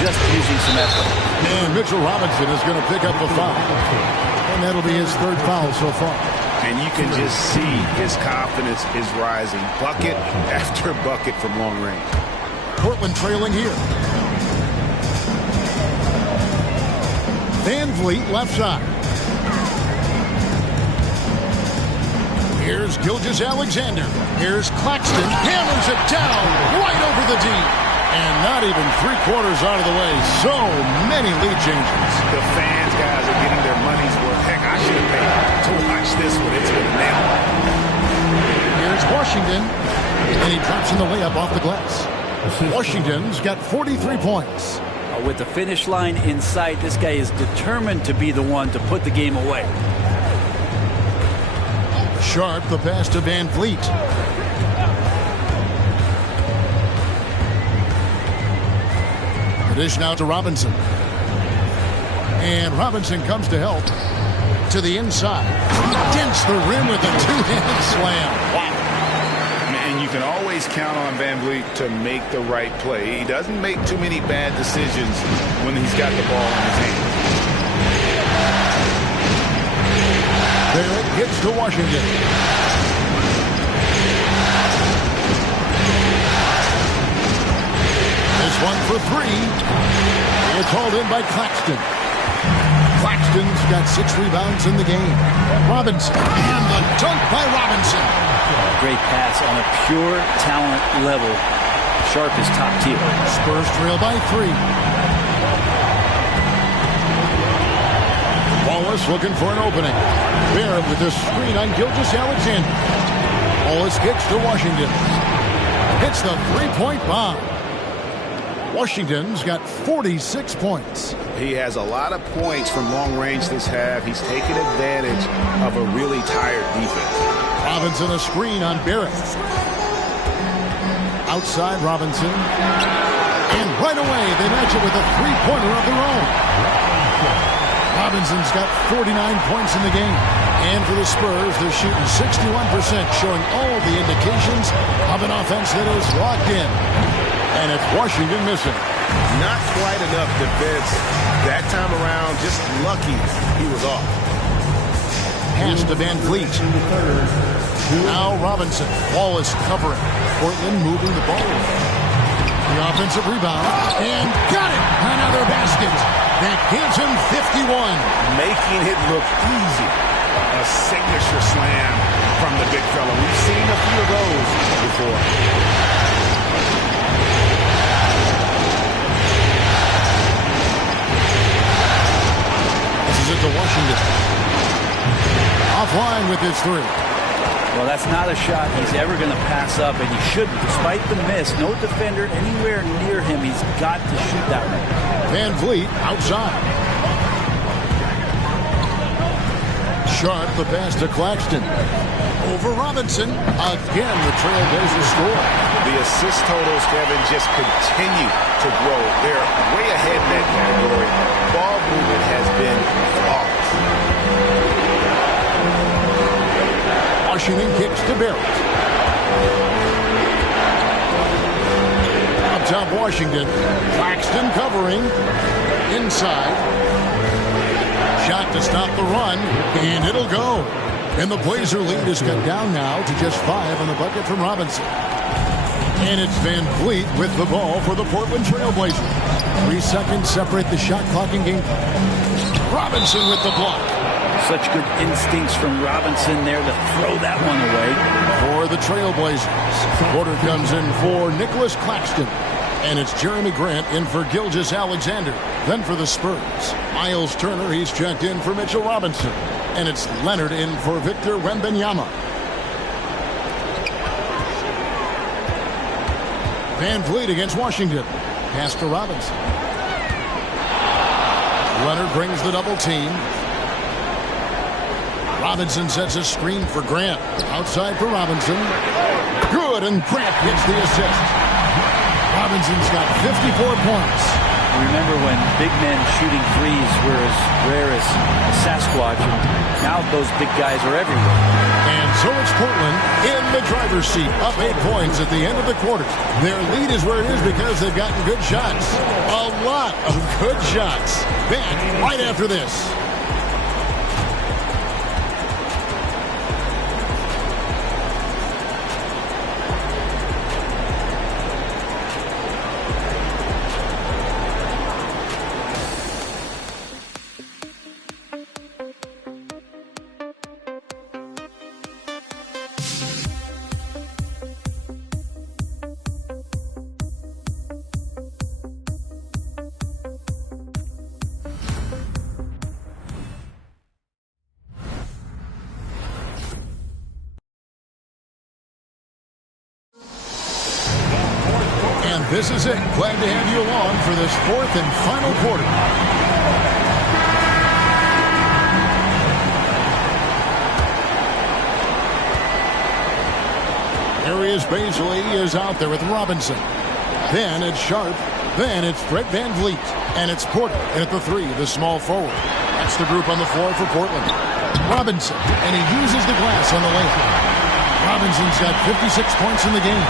just using some effort. And Mitchell Robinson is going to pick up the foul. And that'll be his 3rd foul so far. And you can just see his confidence is rising. Bucket after bucket from long range. Portland trailing here. VanVleet left side. Here's Gilgeous-Alexander. Here's Claxton. Hammers it down right over the D. And not even 3/4 out of the way. So many lead changes. The fans, guys, are getting their money's worth. Heck, I should have paid to watch this one. It's been nailed. Here's Washington. And he drops in the layup off the glass. Washington's got 43 points. With the finish line in sight, this guy is determined to be the one to put the game away. Sharp, the pass to VanVleet. Dish now to Robinson. And Robinson comes to help. To the inside. Dents the rim with a 2-handed slam. Wow. And you can always count on VanVleet to make the right play. He doesn't make too many bad decisions when he's got the ball in his hands. Barrett gets to Washington. This one for three. It's hauled in by Claxton. Claxton's got 6 rebounds in the game. Robinson. And the dunk by Robinson. Great pass on a pure talent level. Sharp is top tier. Spurs trail by 3. Wallace looking for an opening. Barrett with a screen on Gilgeous-Alexander. Wallace kicks to Washington. Hits the three-point bomb. Washington's got 46 points. He has a lot of points from long range this half. He's taken advantage of a really tired defense. Robinson a screen on Barrett. Outside Robinson. And right away they match it with a three-pointer of their own. Robinson's got 49 points in the game. And for the Spurs, they're shooting 61%, showing all the indications of an offense that is locked in. And it's Washington missing. Not quite enough defense that time around. Just lucky he was off. Pass to Van Vliet. Now Robinson. Wallace covering. Portland moving the ball. The offensive rebound. And got it! Another basket. That gives him 51. Making it look easy. A signature slam from the big fella. We've seen a few of those before. It to Washington. Offline with his 3. Well, that's not a shot he's ever going to pass up, and he shouldn't. Despite the miss, no defender anywhere near him. He's got to shoot that one. Van Vliet outside. Sharp the pass to Claxton. Over Robinson. Again, the Trailblazers score. The assist totals, Kevin, just continue to grow. They're way ahead in that category. Ball movement has been flawless. Washington kicks to Barrett. Up top, Washington. Claxton covering. Inside. Shot to stop the run, and it'll go. And the Blazer lead is cut down now to just 5 on the bucket from Robinson. And it's Van Vliet with the ball for the Portland Trailblazers. 3 seconds separate the shot clock and game. Robinson with the block. Such good instincts from Robinson there to throw that one away. For the Trailblazers. Porter comes in for Nicholas Claxton. And it's Jeremy Grant in for Gilgeous-Alexander. Then for the Spurs, Miles Turner, he's checked in for Mitchell Robinson. And it's Leonard in for Victor Wembanyama. Van Vliet against Washington. Pass to Robinson. Leonard brings the double team. Robinson sets a screen for Grant. Outside for Robinson. Good, and Grant gets the assist. Robinson's got 54 points. Remember when big men shooting threes were as rare as a Sasquatch, and now those big guys are everywhere. And so it's Portland in the driver's seat, up 8 points at the end of the quarter. Their lead is where it is because they've gotten good shots. A lot of good shots. Back right after this. This is it. Glad to have you along for this 4th and final quarter. Arias Baisley is out there with Robinson. Then it's Sharp. Then it's Brett Van Vliet. And it's Porter. And at the 3, the small forward. That's the group on the floor for Portland. Robinson. And he uses the glass on the layup. Robinson's got 56 points in the game.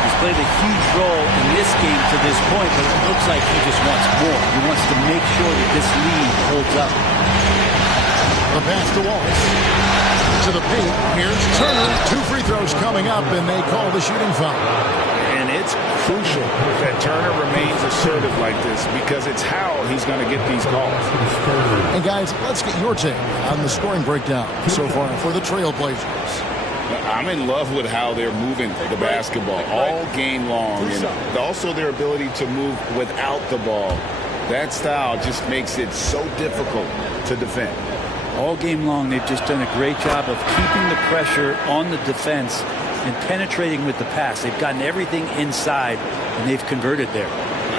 He's played a huge role in this game to this point, but it looks like he just wants more. He wants to make sure that this lead holds up. The pass to Wallace. To the paint. Here's Turner. 2 free throws coming up, and they call the shooting foul. And it's crucial that Turner remains assertive like this because it's how he's going to get these calls. And guys, let's get your take on the scoring breakdown so far for the Trailblazers. I'm in love with how they're moving the basketball all game long, and also their ability to move without the ball. That style just makes it so difficult to defend. All game long, they've just done a great job of keeping the pressure on the defense and penetrating with the pass. They've gotten everything inside, and they've converted there.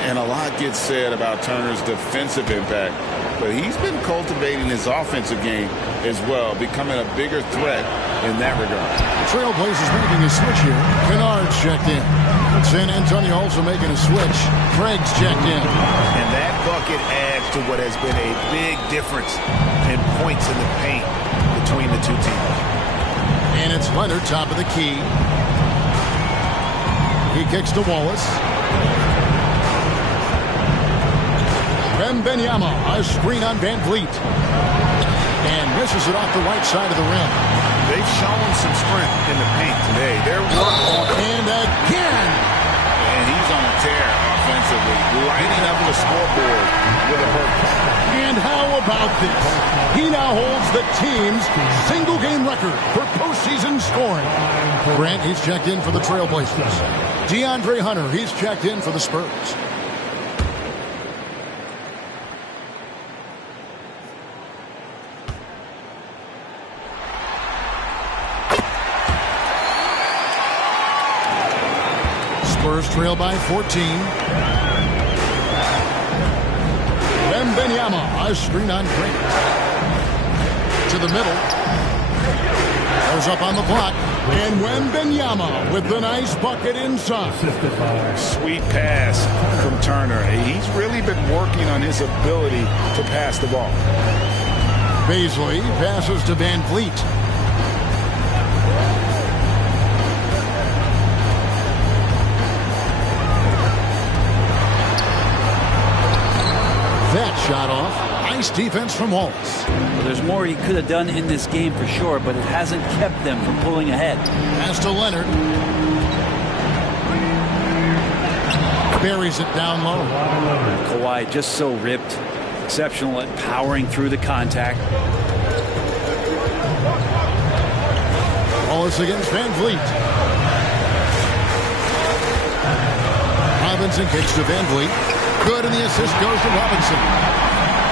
And a lot gets said about Turner's defensive impact, but he's been cultivating his offensive game as well, becoming a bigger threat in that regard. Trailblazers making a switch here. Kennard's checked in. San Antonio also making a switch. Craig's checked in. And that bucket adds to what has been a big difference in points in the paint between the two teams. And it's Leonard, top of the key. He kicks to Wallace. Wembanyama, a screen on Van Vliet. And misses it off the right side of the rim. They've shown some strength in the paint today. They're working on it. And again. And he's on a tear offensively, lighting up the scoreboard with a purpose. And how about this? He now holds the team's single-game record for postseason scoring. Grant, he's checked in for the Trailblazers. DeAndre Hunter, he's checked in for the Spurs. Spurs trail by 14. Wembanyama, a screen on Grant. To the middle. Goes up on the block. And Wembanyama with the nice bucket inside. Sweet pass from Turner. He's really been working on his ability to pass the ball. Beasley passes to Van Vliet. That shot off. Nice defense from Wallace. Well, there's more he could have done in this game for sure, but it hasn't kept them from pulling ahead. Pass to Leonard. Buries it down low. Kawhi just so ripped. Exceptional at powering through the contact. Wallace against Van Vliet. Robinson kicks to Van Vliet. Good, and the assist goes to Robinson.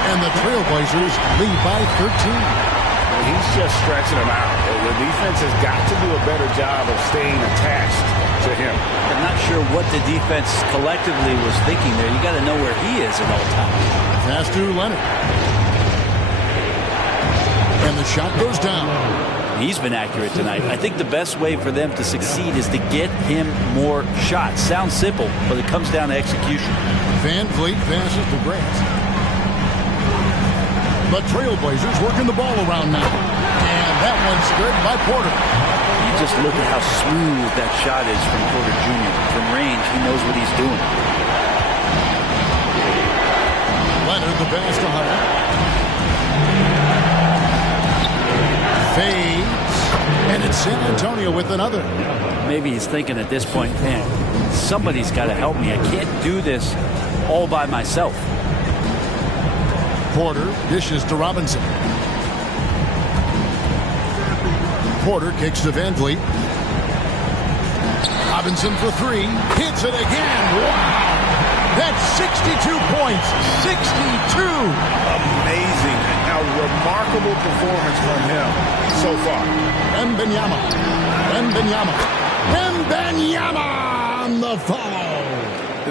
And the Trailblazers lead by 13. He's just stretching them out. The defense has got to do a better job of staying attached to him. I'm not sure what the defense collectively was thinking there. You got to know where he is at all times. Pass to Leonard. And the shot goes down. He's been accurate tonight. I think the best way for them to succeed is to get him more shots. Sounds simple, but it comes down to execution. Van Vliet passes to Grant. The Trailblazers working the ball around now. And that one's good by Porter. You just look at how smooth that shot is from Porter Jr. From range, he knows what he's doing. Leonard, the pass to Hunter. Fades. And it's San Antonio with another. Maybe he's thinking at this point, man, somebody's got to help me. I can't do this all by myself. Porter dishes to Robinson. Porter kicks to Van Vliet. Robinson for three. Hits it again. Wow. That's 62 points. 62. Amazing. A remarkable performance from him so far. Wembanyama. On the follow.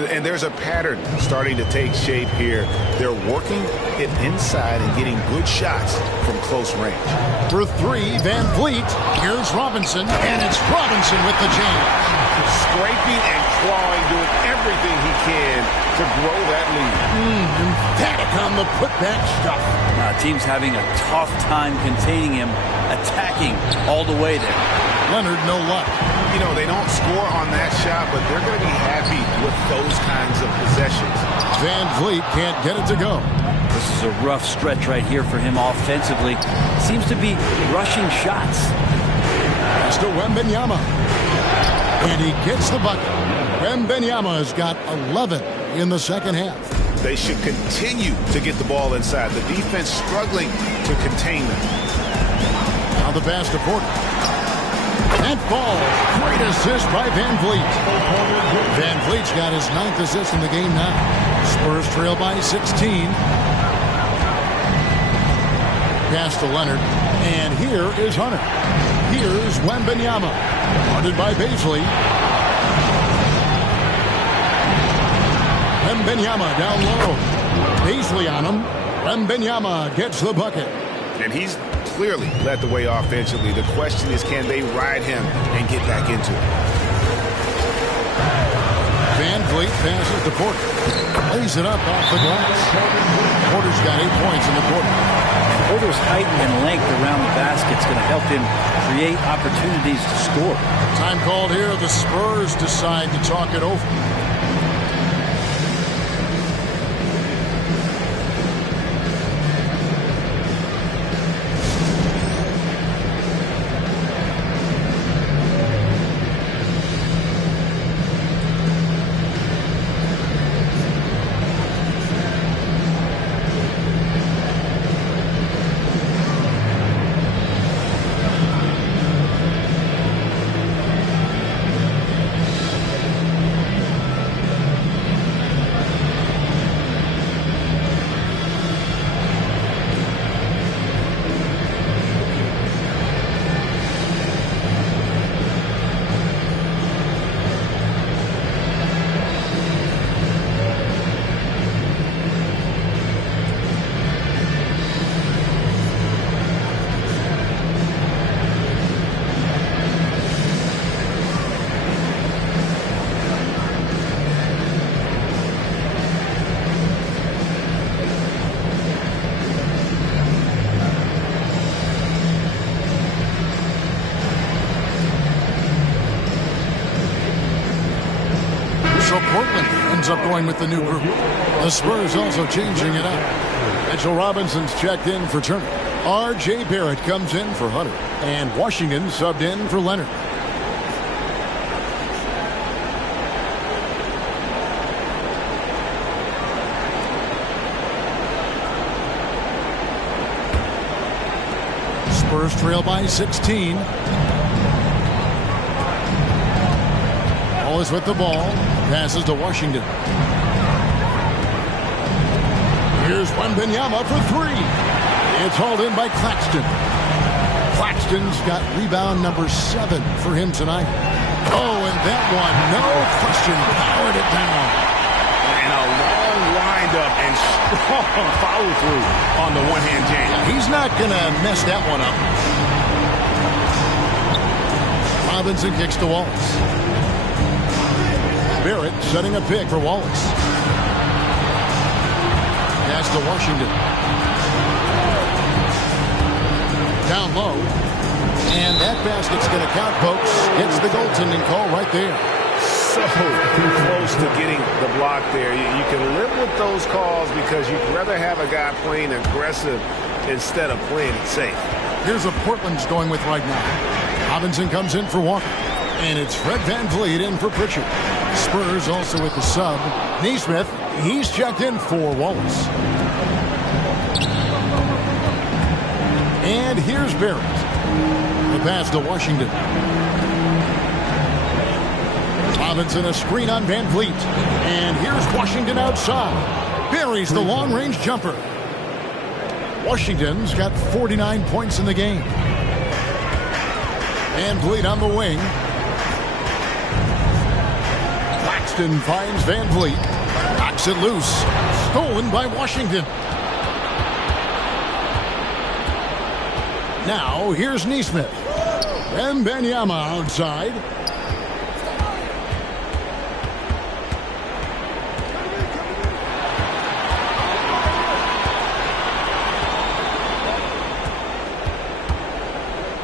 And there's a pattern starting to take shape here. They're working it inside and getting good shots from close range. For three, Van Vliet. Here's Robinson, and it's Robinson with the jam. Scraping and clawing, doing everything he can to grow that lead. Emphatic on the putback stuff. Team's having a tough time containing him, attacking all the way there. Leonard, no luck. You know, they don't score on that shot, but they're going to be happy with those kinds of possessions. Van Vliet can't get it to go. This is a rough stretch right here for him offensively. Seems to be rushing shots. Pass to Wembanyama. And he gets the bucket. Wembanyama's got 11 in the second half. They should continue to get the ball inside. The defense struggling to contain them. Now the pass to Porter. That ball. Great assist by Van Vliet. Van Vliet's got his 9th assist in the game now. Spurs trail by 16. Pass to Leonard. And here is Hunter. Here's Wembanyama. Guarded by Bazley. Wembanyama down low. Bazley on him. Wembanyama gets the bucket. And he's clearly led the way offensively. The question is, can they ride him and get back into it? Van Vliet passes to Porter. Lays it up off the glass. Porter's got 8 points in the quarter. Porter's height and length around the basket is going to help him create opportunities to score. Time called here. The Spurs decide to talk it over. So Portland ends up going with the new group. The Spurs also changing it up. Mitchell Robinson's checked in for Turner. R.J. Barrett comes in for Hunter. And Washington subbed in for Leonard. Spurs trail by 16. Wallace with the ball. Passes to Washington. Here's Wembanyama for 3. It's hauled in by Claxton. Claxton's got rebound number 7 for him tonight. Oh, and that one, no question, powered it down. And a long windup and strong follow through on the one-hand jam. He's not going to mess that one up. Robinson kicks to Wallace. Barrett setting a pick for Wallace. Pass to Washington. Down low. And that basket's going to count, folks. Gets the goaltending call right there. So close to getting the block there. You can live with those calls because you'd rather have a guy playing aggressive instead of playing it safe. Here's what Portland's going with right now. Robinson comes in for Walker. And it's Fred Van Vliet in for Pritchard. Spurs also with the sub. Neesmith, he's checked in for Wallace. And here's Barrett. The pass to Washington. Robinson a screen on Van Vliet. And here's Washington outside. Buries the long-range jumper. Washington's got 49 points in the game. Van Vliet on the wing. Claxton finds Van Vliet. Knocks it loose. Stolen by Washington. Now here's Neesmith. Wembanyama outside.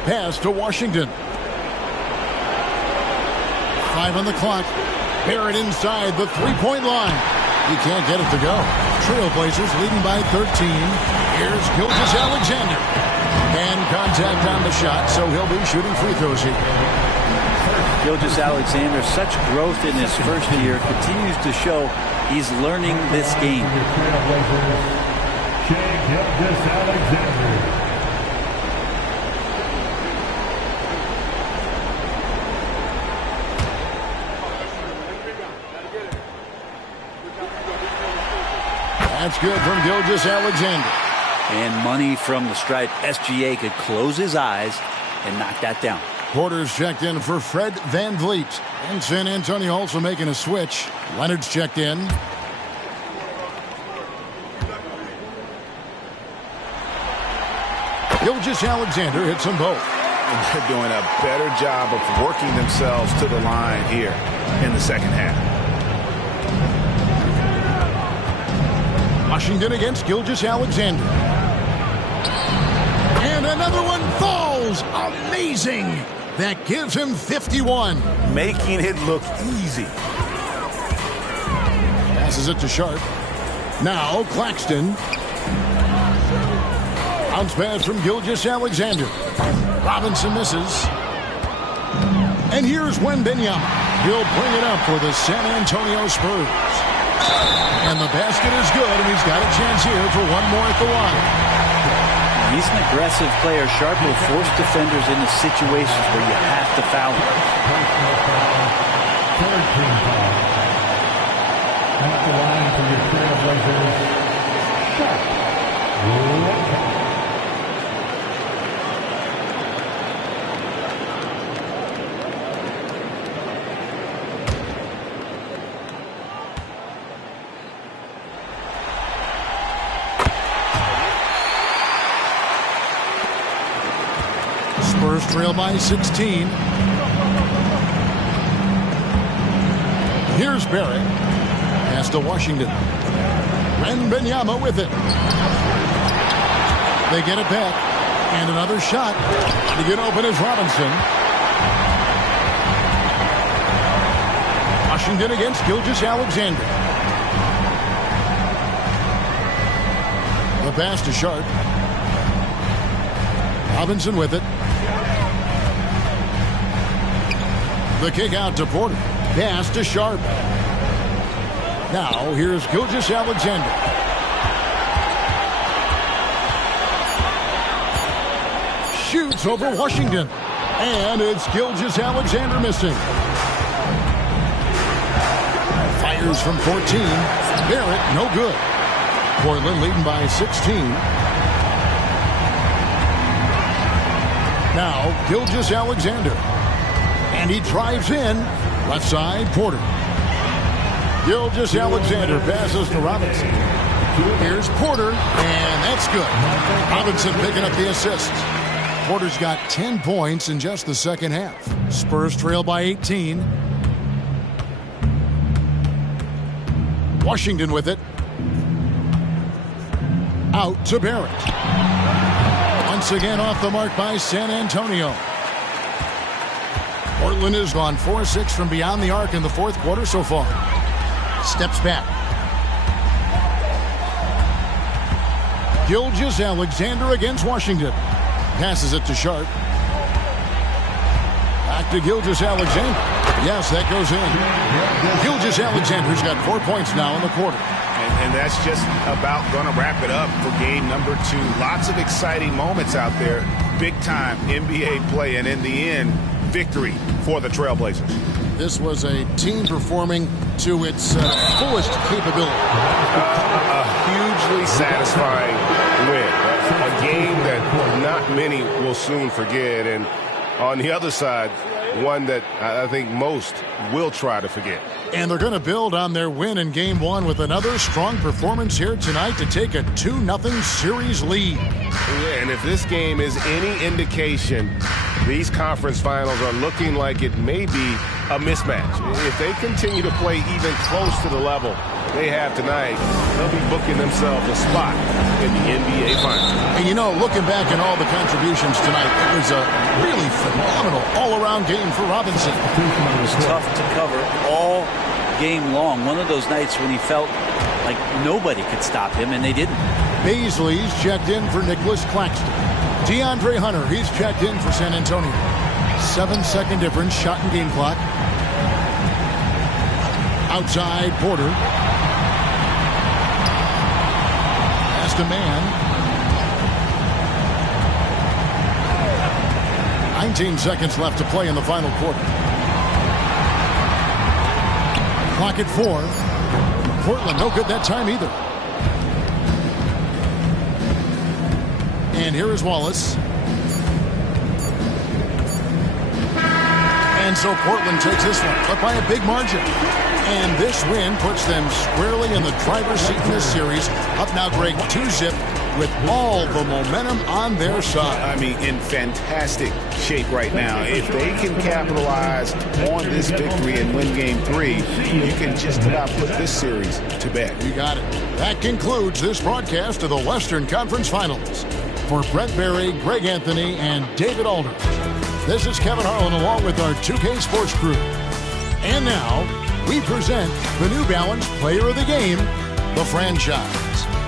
Pass to Washington. 5 on the clock. Barrett inside the three-point line. He can't get it to go. Trailblazers leading by 13. Here's Gilgeous-Alexander. And contact on the shot, so he'll be shooting free throws here. Gilgeous-Alexander, such growth in his first year, continues to show he's learning this game. Gilgeous-Alexander. That's good from Gilgeous-Alexander. And money from the stripe. SGA could close his eyes and knock that down. Porter's checked in for Fred VanVleet. And San Antonio also making a switch. Leonard's checked in. Gilgeous-Alexander hits them both. And they're doing a better job of working themselves to the line here in the second half. Washington against Gilgeous-Alexander. And another one falls. Amazing. That gives him 51. Making it look easy. Passes it to Sharp. Now Claxton. Bounce pass from Gilgeous-Alexander. Robinson misses. And here's Wembanyama. He'll bring it up for the San Antonio Spurs. And the basket is good, and he's got a chance here for one more at the line. He's an aggressive player. Sharp will force defenders into situations where you have to foul him. Third team foul. At the line for your Trailblazers, Sharp. Spurs trail by 16. Here's Barrett. Pass to Washington. Wembanyama with it. They get it back. And another shot. To get open is Robinson. Washington against Gilgeous-Alexander. The pass to Sharp. Robinson with it. The kick out to Porter. Pass to Sharp. Now here's Gilgeous-Alexander. Shoots over Washington. And it's Gilgeous-Alexander missing. Fires from 14. Barrett, no good. Portland leading by 16. Now Gilgeous-Alexander. And he drives in. Left side, Porter. Gilgeous-Alexander passes to Robinson. Here's Porter, and that's good. Robinson picking up the assist. Porter's got 10 points in just the second half. Spurs trail by 18. Washington with it. Out to Barrett. Once again off the mark by San Antonio. Portland has gone 4-6 from beyond the arc in the fourth quarter so far. Steps back. Gilgeous-Alexander against Washington. Passes it to Sharp. Back to Gilgeous-Alexander. Yes, that goes in. Gilgeous-Alexander's got 4 points now in the quarter. And that's just about going to wrap it up for game number 2. Lots of exciting moments out there. Big-time NBA play, and in the end, victory for the Trailblazers. This was a team performing to its fullest capability. A hugely satisfying win. A game that not many will soon forget. And on the other side, one that I think most will try to forget. And they're going to build on their win in Game 1 with another strong performance here tonight to take a 2-0 series lead. Yeah, and if this game is any indication, these conference finals are looking like it may be a mismatch. If they continue to play even close to the level they have tonight, they'll be booking themselves a spot in the NBA Finals. And you know, looking back at all the contributions tonight, it was a really phenomenal all-around game for Robinson. It was tough to cover all game long. One of those nights when he felt like nobody could stop him, and they didn't. Baisley's checked in for Nicholas Claxton. DeAndre Hunter, he's checked in for San Antonio. 7-second difference, shot and game clock. Outside, Porter. Past a man. 19 seconds left to play in the final quarter. Clock at 4. Portland no good that time either. And here is Wallace. And so Portland takes this one, but by a big margin. And this win puts them squarely in the driver's seat in this series. Up now, Greg, 2-zip with all the momentum on their side. I mean, in fantastic shape right now. If they can capitalize on this victory and win Game 3, you can just about put this series to bed. You got it. That concludes this broadcast of the Western Conference Finals. For Brett Berry, Greg Anthony, and David Aldridge, this is Kevin Harlan along with our 2K Sports crew. And now, we present the New Balance Player of the Game, the franchise.